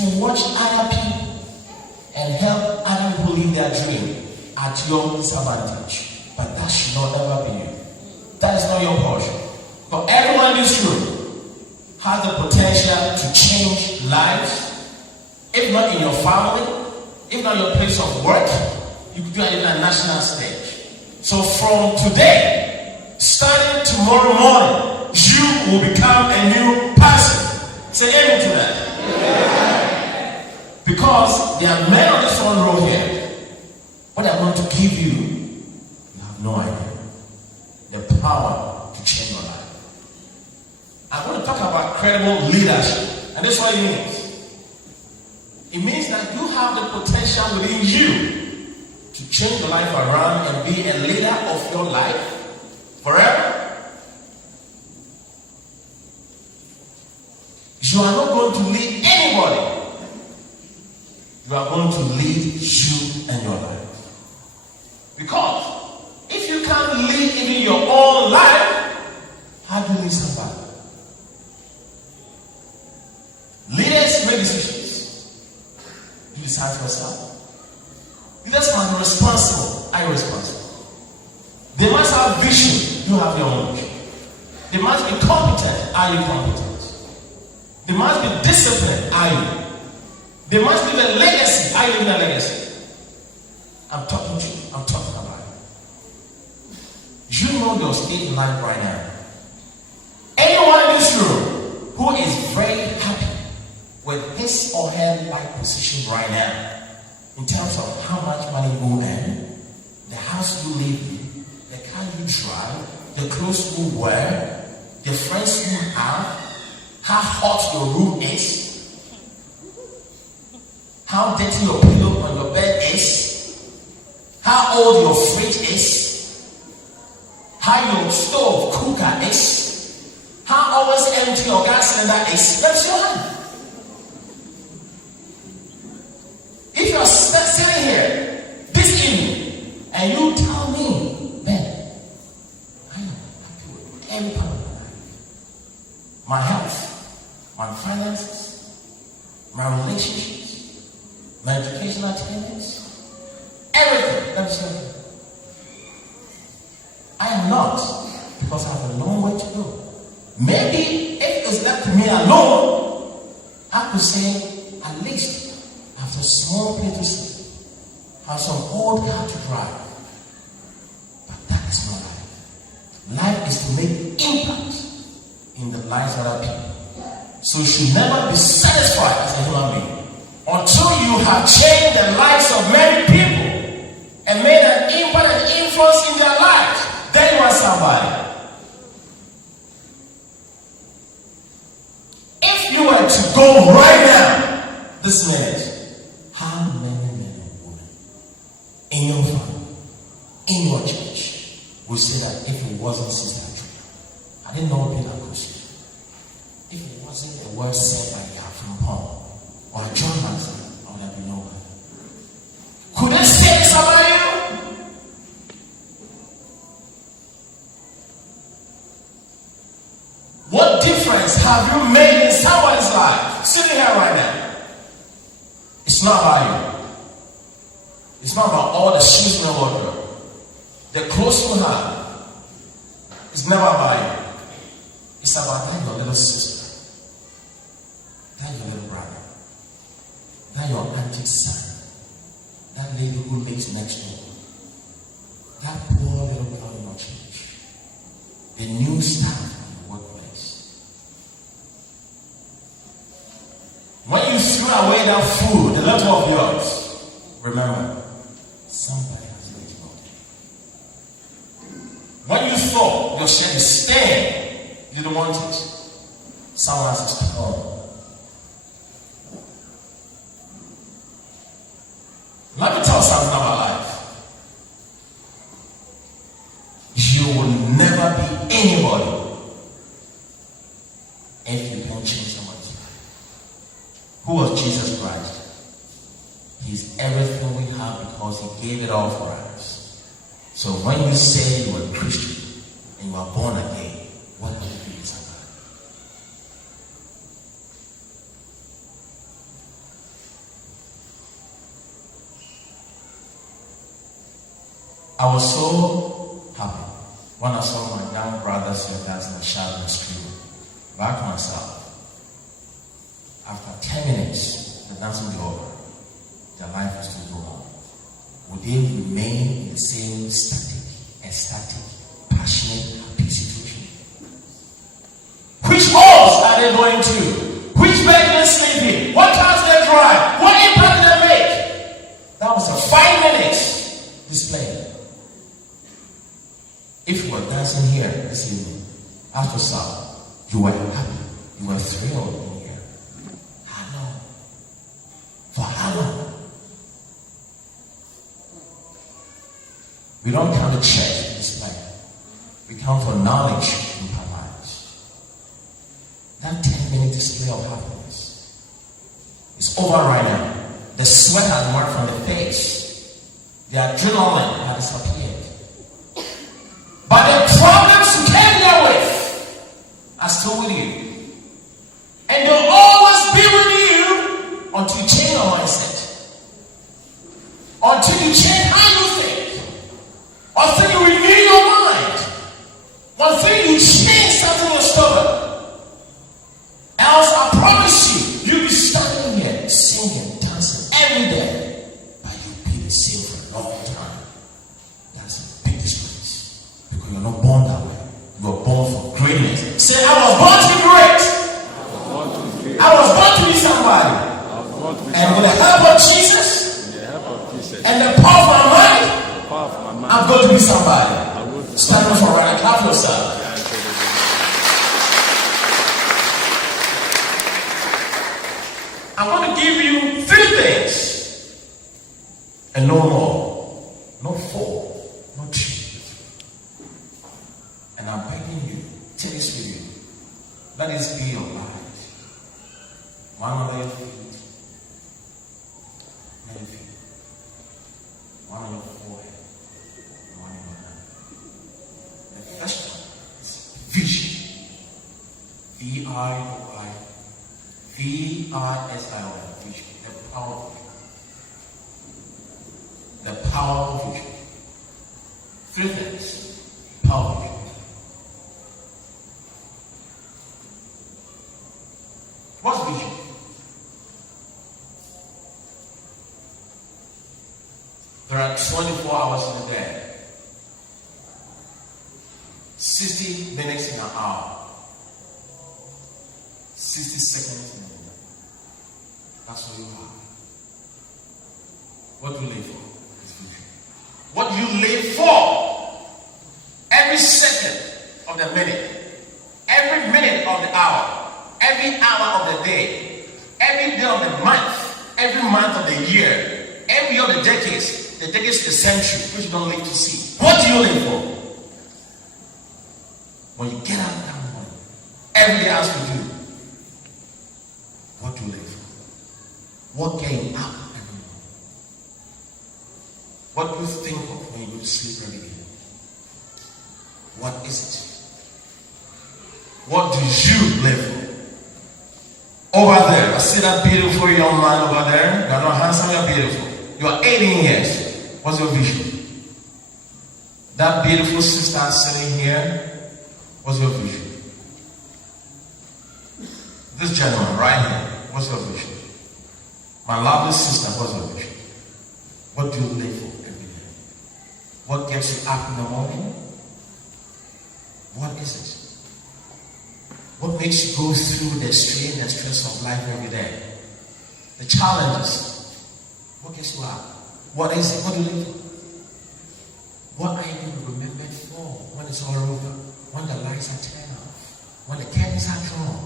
to watch other people and help other people live their dream at your disadvantage. But that should not ever be you. That is not your portion. For everyone in this room has the potential to change lives. If not in your family, if not your place of work, you could do it in a national stage. So from today, starting tomorrow morning, you will become a new person. Say amen to that. Yeah. Because there are men on this front row here. What I'm going to give you, you have no idea. The power to change your life. I'm going to talk about credible leadership. And this is what it means. It means that you have the potential within you to change your life around and be a leader of your life forever. You are not going to lead anybody. You are going to lead you and your life. Because if you can't lead even your own life, how do you lead somebody? Leaders make decisions. You decide for yourself. Leaders must be responsible. Are you responsible? They must have vision. You have your own vision. They must be competent. Are you competent? They must be disciplined. Are you? They must leave a legacy. Are you leaving a legacy? I'm talking to you. I'm talking about it. You know your state in life right now. Anyone in this room who is very happy with his or her life position right now, in terms of how much money you earn, the house you live in, the car you drive, the clothes you wear, the friends you have, how hot your room is, how dirty your pillow on your bed is, how old your fridge is, how your stove cooker is, how always empty your gas cylinder is. That's your life. If you're sitting here this evening and you tell me, Ben, I am happy with every part of my life. My health, my finances, my relationships, my educational attainments, everything. Let me tell you. I am not, because I have a long way to go. Maybe if it's left to me alone, I could say at least I have a small place to sleep, have some old car to drive. But that is not life. Life is to make impact in the lives of other people. So you should never be satisfied as a human being until you have changed the lives of many people and made an impact and influence in their lives. Then you are somebody. If you were to go right now, this minute, how many men and women in your family, in your church, would say that if it wasn't Sister Trina, I didn't know Peter could say. If it wasn't the word said by Catherine Paul or John Hanson, I would have been nowhere. Could they say this about you? What difference have you made in someone's life? Sitting here right now. It's not about you. It's not about all the shoes in the wardrobe. The clothes you have. It's never about you. It's about that your little sister. That your little brother. That your auntie's son. That lady who lives next door. That poor little girl in your church. The new staff. When you threw away that food, the little of yours, remember, somebody has let you go. When you thought your shirt is stained, you didn't want it. Someone else is torn. Let me tell you something about life. You will never be anybody if you can change someone's life. Who was Jesus Christ? He's everything we have because he gave it all for us. So when you say you are a Christian and you are born again, what do you do is about? I was so happy when I saw my young brothers here dancing and shouting and screaming. Back to myself. After 10 minutes, the dance will be over. Their life is to go on. Would they remain in the same ecstatic, passionate, happy situation? Which homes are they going to? Which bed they sleep in? What cars they drive? What impact they make? That was a 5 minutes display. If you were dancing here this evening, after yourself, you were happy, you were thrilled in here. How long? For how long? We don't come to church to display. We come for knowledge in our lives. That 10-minute display of happiness is over right now. The sweat has marked from the face. The adrenaline has disappeared. But the problems you came here with are still with you. And they'll always be with you until you change your mindset. Until you change how you think. Until you renew your mind. Until you change something in your stomach. Else I promise you, you'll be standing here singing, dancing every day. But you'll be the same for a long time. That's a big disgrace. Because you're not born that way. You were born for greatness. Say, I was born to be great. I was born to be somebody. And with the help of Jesus and the power of my mind, I'm going to be somebody. Stand up for right. Clap yourself. I'm going to give you 3 things and no more, no 4, no 3. And I'm begging you, take this with you. Let this be your life. One on your feet, many feet. One on your forehead, one in your hand. The first one is vision. V-I-O-I. V-I-S-I-O-N. Vision. The power of vision. The power of vision. 3 things. Power of vision. What's vision? There are 24 hours in a day. 60 minutes in an hour. 60 seconds in a minute. That's what you are. What do you live for? Is vision. What you live for? Every second of the minute. Every minute of the hour. Every hour of the day. Every day of the month. Every month of the year. Every year of the decades. The decades of the century, which you don't live to see. What do you live for? When you get out of that morning, every day as you do, what do you live for? What get you up every morning? What do you think of when you go to sleep every day? What is it? What do you live for? Over there, I see that beautiful young man over there. You're not handsome, you're beautiful. You're 18 years. What's your vision? That beautiful sister sitting here, what's your vision? This gentleman right here, what's your vision? My lovely sister, what's your vision? What do you live for every day? What gets you up in the morning? What is it? What makes you go through the strain and stress of life every day? The challenges. What gets you up? What is it? What do you live for? What are you going to remember for when it's all over? When the lights are turned off? When the curtains are drawn?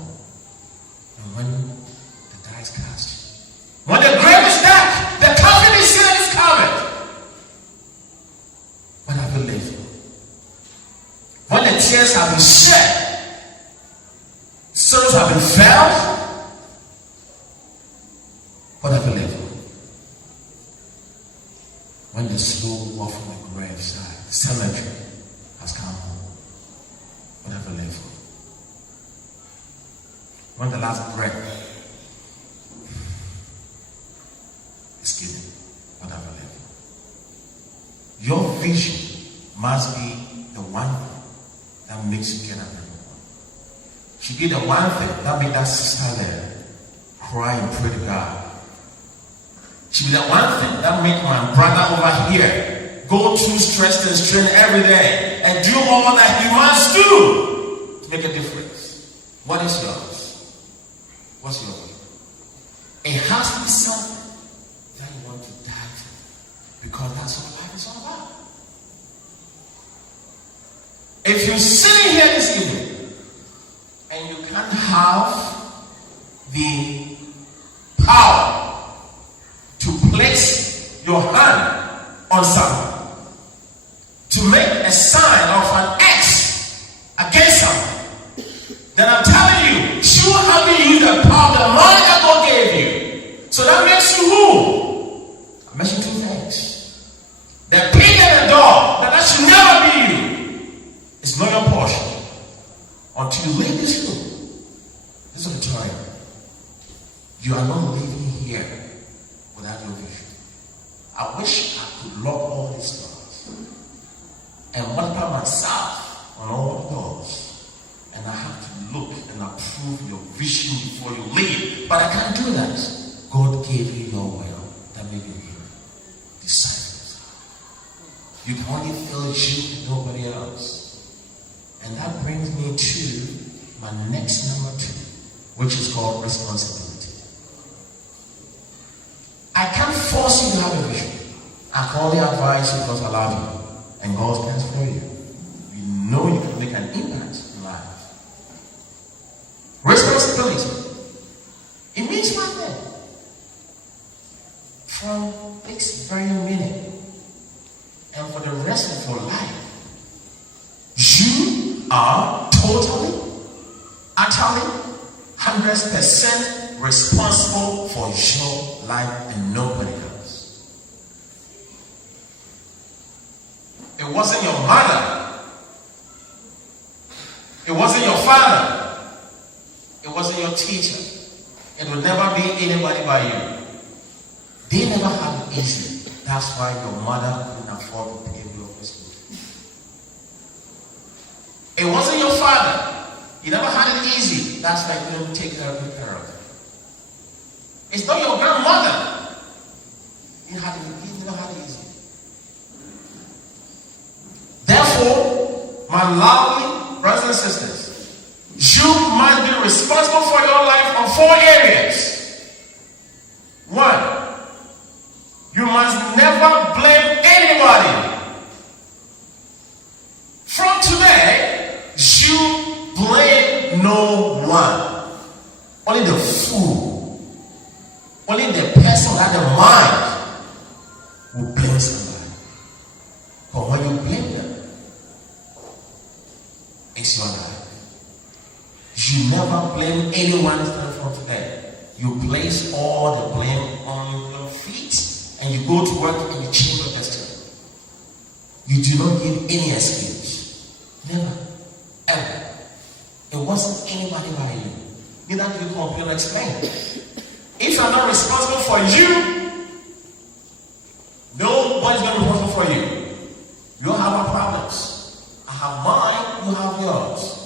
And when the die is cast? When the grave is dark, the coffin is sealed, is covered. What have you lived for? When the tears have been shed, sorrows have been felt, what have you lived for? When the slow walk from the graveside, cemetery has come home, whatever live for. When the last breath is given, whatever live for. Your vision must be the one thing that makes you get up in the morning. Should be the one thing that makes that sister there cry and pray to God. Should be the one thing that makes my brother over here go through stress and strain every day and do all that he must do to make a difference. What is yours? What's yours? It has to be something that you want to die for, because that's what life is all about. If you're sitting here this evening and you can't have the power to place your hand on someone, to make a sign of an X against someone, then I'm telling you, you haven't used the power of the mind that God gave you. So that makes you who? I mentioned two things. The pain and the door, that should never be you. It's not your portion until you leave this room. This is a time. You are not living here without your vision. I wish I could lock all these doors and multiply myself on all the doors. And I have to look and approve your vision before you leave. But I can't do that. God gave you your will. That made you here. Disciples. You can only feel you, nobody else. And that brings me to my next number 2, which is called responsibility. I can't force you to have a vision. I can only advise you because I love you. And God stands for you. You know you can make an impact in life. Responsibility. It means one thing. From this very minute and for the rest of your life, you are totally, utterly, 100% responsible for your life and nobody else. It wasn't your mother. It wasn't your father. It wasn't your teacher. It will never be anybody but you. They never had it easy. That's why your mother couldn't afford to pay your school. It wasn't your father. He never had it easy. That's why he couldn't take care of it. It's not your grandmother. He never had it easy. Therefore, my lovely brothers and sisters, you must be responsible for your life on 4 areas. 1, you must never blame anybody. From today, you blame no one. Only the fool, only the person who has the mind will blame somebody. But when you blame them, it's your life. You never blame anyone from today. You place all the blame on your feet and you go to work and you change your destiny. You do not give any excuse. Never. Ever. It wasn't anybody but you. Neither do you complain or explain. If you are not responsible for you, nobody's going to be responsible for you. You all have our problems. I have mine, you have yours.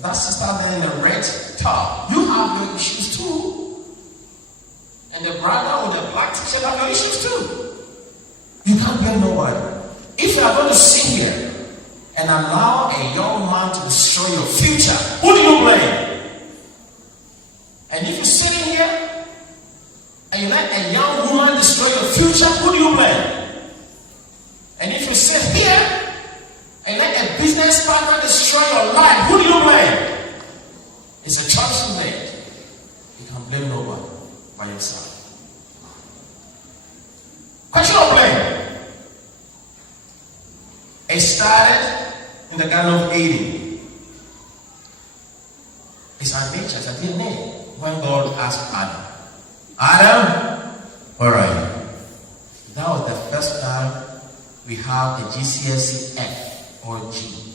That sister there in the red top, you have your issues too. And the brother with the black t-shirt have your issues too. You can't blame nobody. If you are going to sit here and allow a young man to destroy your future, who do you blame? And if you're sitting here and you let a young woman destroy your future, who do you blame? And if you sit here and let a business partner destroy your life, who do you blame? It's a choice you made. You can blame nobody but yourself. Question of blame. It started in the Garden of Eden. It's our nature, it's our DNA. When God asked Adam, where are you? That was the first time we have the GCSE F or G.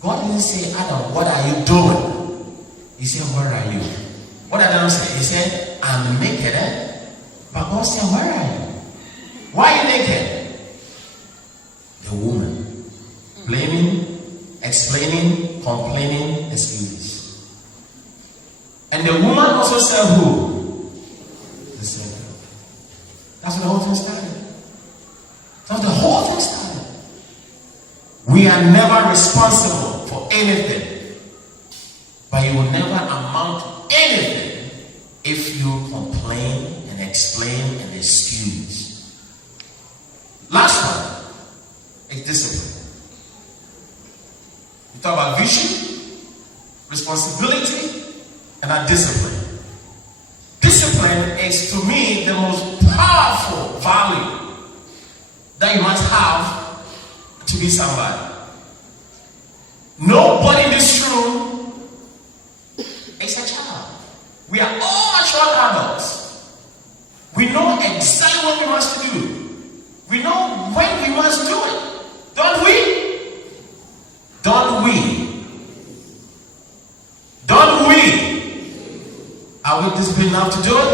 God didn't say, Adam, what are you doing? He said, where are you? What did Adam say? He said, I'm naked. But God said, where are you? Why are you naked? The woman. complaining excuses. And the woman also said who? The same. That's what the whole thing started. That's the whole thing started. We are never responsible for anything, but you will never amount to anything if you complain and explain and excuse. Last one is discipline. We talk about vision, responsibility, and our discipline. Discipline is, to me, the most powerful value that you must have to be somebody. Nobody in this room is a child. We are all mature adults. We know exactly what we must do. We know when we must do it. Don't we? Don't we? Don't we? Are we disciplined enough to do it?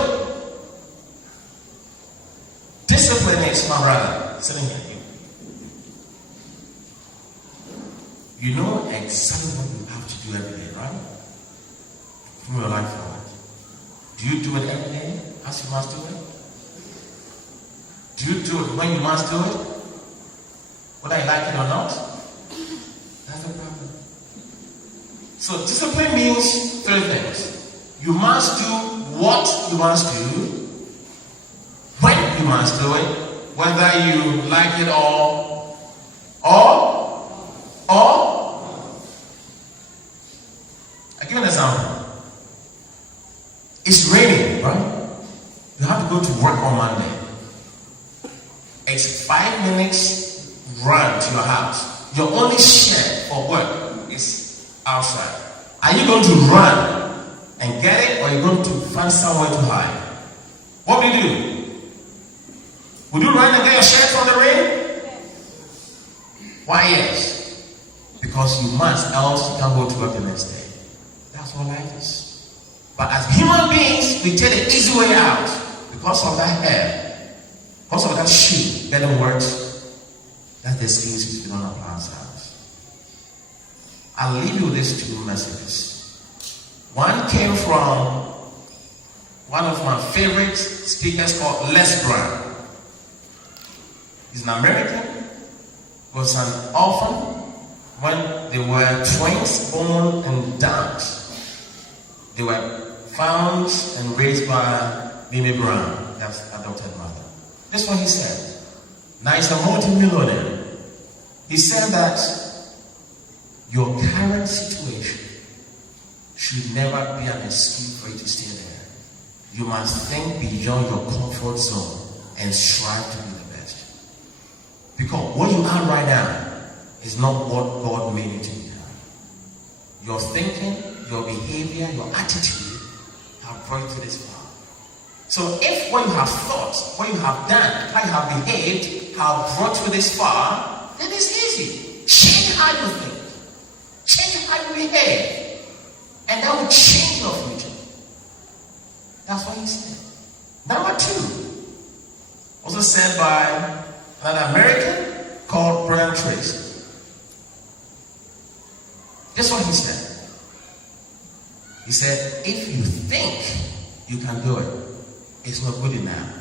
Discipline is, my brother, sitting here. You know exactly what you have to do every day, right? From your life forward. Do you do it every day as you must do it? Do you do it when you must do it? Whether you like it or not? That's the problem. So discipline means three things. You must do what you must do, when you must do it, whether you like it or I give an example. It's raining, right? You have to go to work on Monday. It's 5 minutes run to your house. Your only shed for work is outside. Are you going to run and get it, or are you going to find somewhere to hide? What will you do? Would you run and get your shed from the rain? Why yes? Because you must, else you can't go to work the next day. That's what life is. But as human beings, we take the easy way out because of that hair, because of that shoe getting worked. That's the excuses we don't apply ourselves. I'll leave you with these two messages. One came from one of my favorite speakers called Les Brown. He's an American, was an orphan when they were twins, born and died. They were found and raised by Mimi Brown, that's adopted mother. This is what he said. Now he's a multi-millionaire. He said that your current situation should never be an excuse for you to stay there. You must think beyond your comfort zone and strive to be the best. Because what you are right now is not what God made you to be. Your thinking, your behavior, your attitude have brought you to this far. So if what you have thought, what you have done, how you have behaved, have brought you this far, then it's easy. Change how you think. Change how you behave. And that will change your future. That's what he said. Number two, also said by an American called Brian Tracy. This is what he said. He said, if you think you can do it, it's not good enough.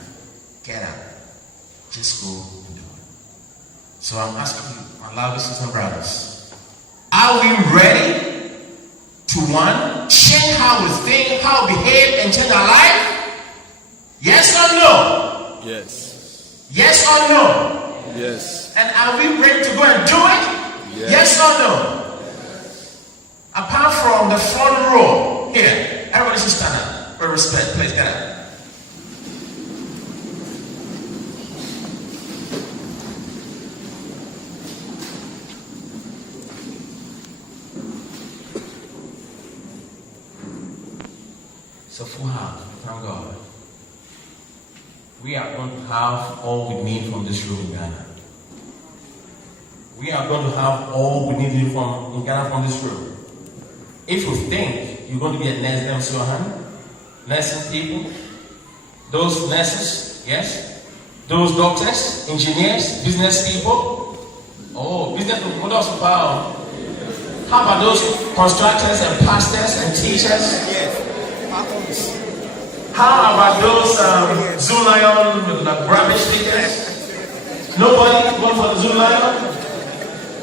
Get out. Just go and do it. So I'm asking you, my lovely sisters and brothers, are we ready to one, change how we think, how we behave, and change our life? Yes or no? Yes. Yes or no? Yes. And are we ready to go and do it? Yes or no? Apart from the front row, here, everybody should stand up. With respect, please get up. So full hand, thank God. We are going to have all we need from this room in Ghana. We are going to have all we need in Ghana from this room. If you think you're going to be a nurse, let me see your hand. Nursing people, those nurses, yes. Those doctors, engineers, business people. Oh, business people, what else about? How about those constructors and pastors and teachers? How about those Zoo Lion with the rubbish eaters? Nobody going for the Zoo Lion?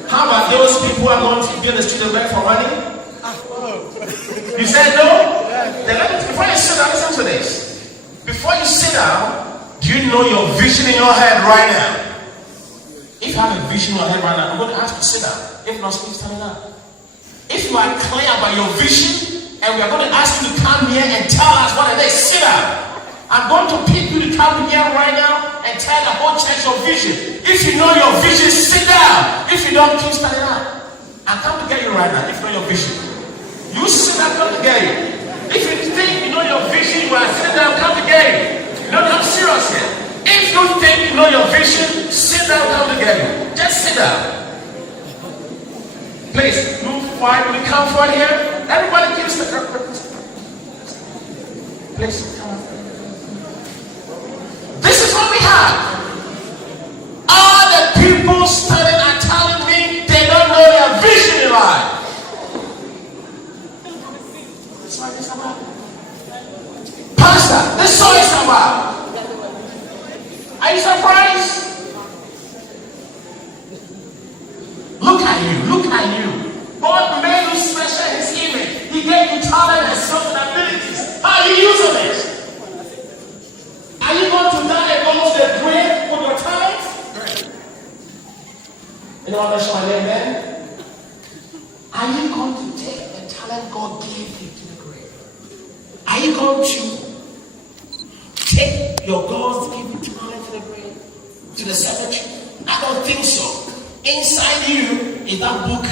How about those people who are going to be on the street and beg for money? You said no? Then before you sit down, listen to this. Before you sit down, do you know your vision in your head right now? If you have a vision in your head right now, I'm going to ask you to sit down. If not, please stand up. If you are clear about your vision, and we are going to ask you to come here and tell us what it is, sit down. I'm going to pick you to come here right now and tell the whole church your vision. If you know your vision, sit down. If you don't, keep standing up. I'm coming to get you right now. If you know your vision, you sit down, come to get you. If you think you know your vision, you are sitting down, come to get you. No, I'm serious here. If you think you know your vision, sit down, come to get you. Just sit down. Please, move forward. Will you come forward here? Everybody keep standing. Please, come on. This is what we have. All the people standing and telling me they don't know their vision in life. That's what it's about. Pastor, this is what it's about. Are you surprised? Look at you. Look at you. God made you special in His image. He gave you talent and skills and abilities. How are you using it? Are you going to die and go to the grave with your talent? You know what I'm saying, amen? Are you going to take the talent God gave you to the grave? Are you going to take your God's given talent to the grave? To the cemetery? I don't think so. Inside you is that book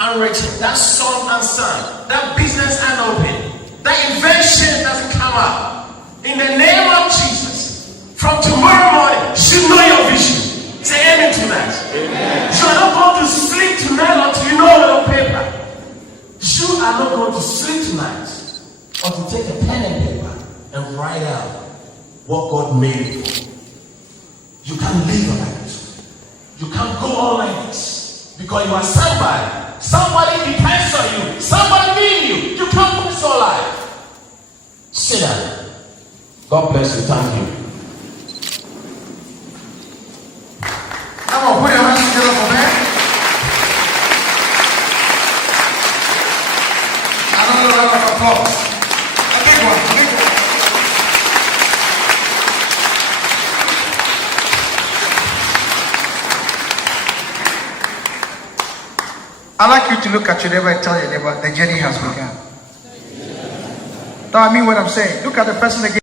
unwritten, that song unsung, that business unopened, that invention doesn't come out. In the name of Jesus, from tomorrow morning, you know your vision. Say amen tonight. Amen. You are not going to sleep tonight until you know it on paper. You are not going to sleep tonight until you take a pen and paper and write out what God made you for. You can't live like this. You can't go on like this because you are somebody. Somebody depends on you. Somebody needs you. You can't miss your life. Sit down. God bless you. Thank you. Come on, put your hands together for me. Another round of applause. A big one, a big one. I'd like you to look at your neighbor and tell your neighbor the journey has begun. No, I mean what I'm saying. Look at the person again.